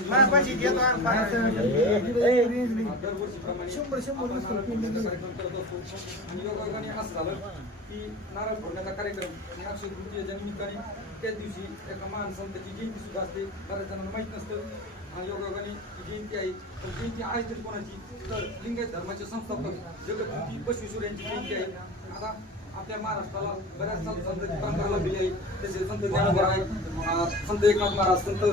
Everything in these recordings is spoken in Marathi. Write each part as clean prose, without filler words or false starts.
दरवर्षीप्रमाणे कार्यक्रम करत असतो आणि योगायोगाने असं झालं की नारळ फोडण्याचा कार्यक्रम आणि अक्षय तृतीयेच्या निमित्ताने त्याच दिवशी एका महान संतांची जयंती सुद्धा असते. बऱ्याच जणांना माहीत नसतं आणि योगायोगाने जयंती आहे. पण जयंती आहे तरी कोणाची तर लिंगायत धर्माचे संस्थापक जगद्गुरू बसवेश्वर यांची जयंती आहे. आता आपल्या महाराष्ट्राला बऱ्याच संतांची परंपरा लाभलेली आहे. तसे संत ज्ञानोबा आहे, संत एकनाथ महाराज, संत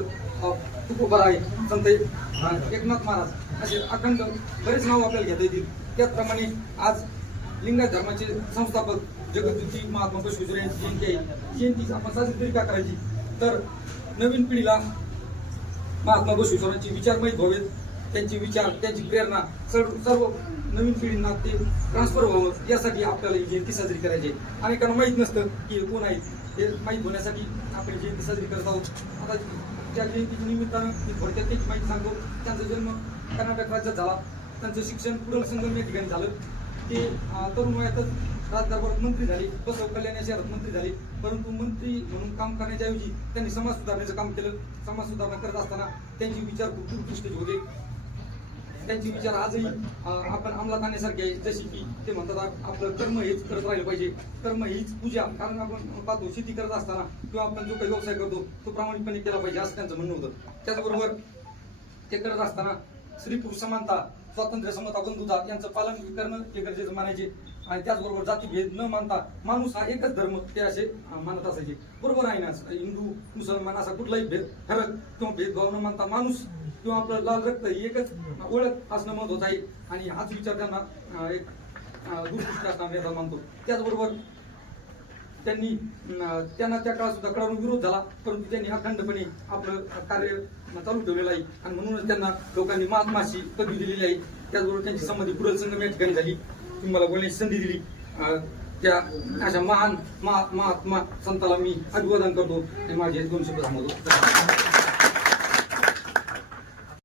तुकोबा आहे, संत एकनाथ महाराज असे अखंड बरेच नाव आपल्याला घेता येतील. त्याचप्रमाणे आज लिंगायत धर्माचे संस्थापक जगद्गुरू महात्मा बसवेश्वर यांची जयंती आहे. जयंती आपण साजरी तरी का करायची तर नवीन पिढीला महात्मा बसवेश्वरांचे विचार माहीत व्हावेत, त्यांचे विचार त्यांची प्रेरणा सर्व नवीन पिढींना ते ट्रान्सफर व्हावं यासाठी आपल्याला ही जयंती साजरी करायची आहे. अनेकांना माहीत नसतं की हे कोण आहेत, हे माहीत होण्यासाठी आपण जयंती साजरी करत आहोत. आता त्या जयंतीच्या निमित्तानं मी थोडक्यात त्याची माहिती सांगतो. त्यांचा जन्म कर्नाटक राज्यात झाला. त्यांचं शिक्षण कुडल संगम या ठिकाणी झालं. ते तरुण वयातच राजदरबारात मंत्री झाले, बसव कल्याण या शहरात मंत्री झाले. परंतु मंत्री म्हणून काम करण्याच्या ऐवजी त्यांनी समाज सुधारण्याचं काम केलं. समाज सुधारणा करत असताना त्यांचे विचार खूप उत्कृष्ट होते. त्यांचे विचार आजही आपण अंमलात आणण्यासारखे आहे. जसे की ते म्हणतात आपलं कर्म हेच करत राहिलं पाहिजे, कर्म हीच पूजा. कारण आपण पाहतो शेती करत असताना किंवा आपण जो काही व्यवसाय करतो तो प्रामाणिकपणे केला पाहिजे असं त्यांचं म्हणणं होतं. त्याचबरोबर ते करत असताना स्त्री पुरुष समानता, स्वातंत्र्य, समता, बंधुता यांचं पालन करणं हे गरजेचं मानायचे. आणि त्याचबरोबर जातीभेद न मानता माणूस हा एकच धर्म ते असे मानत असायचे. बरोबर आहे ना, हिंदू मुसलमान असा कुठलाही फरक किंवा भेदभाव न मानता माणूस किंवा आपलं लाल रक्त ही एकच ओळख असणं महत्वाचं आहे. आणि हाच विचार त्यांना एक दुष्ट असणार नेता मानतो. त्याचबरोबर त्यांना त्या काळात सुद्धा कडाडून विरोध झाला, परंतु त्यांनी अखंडपणे आपलं कार्य चालू ठेवलेलं आहे आणि म्हणूनच त्यांना लोकांनी महात्माची पदवी दिलेली आहे. त्याचबरोबर त्यांची समाधी कुडल संगम या ठिकाणी झाली. तुम्हाला बोलण्याची संधी दिली त्या अशा महान महात्मा संताला मी अभिवादन करतो आणि माझे 2 शब्द थांबवतो.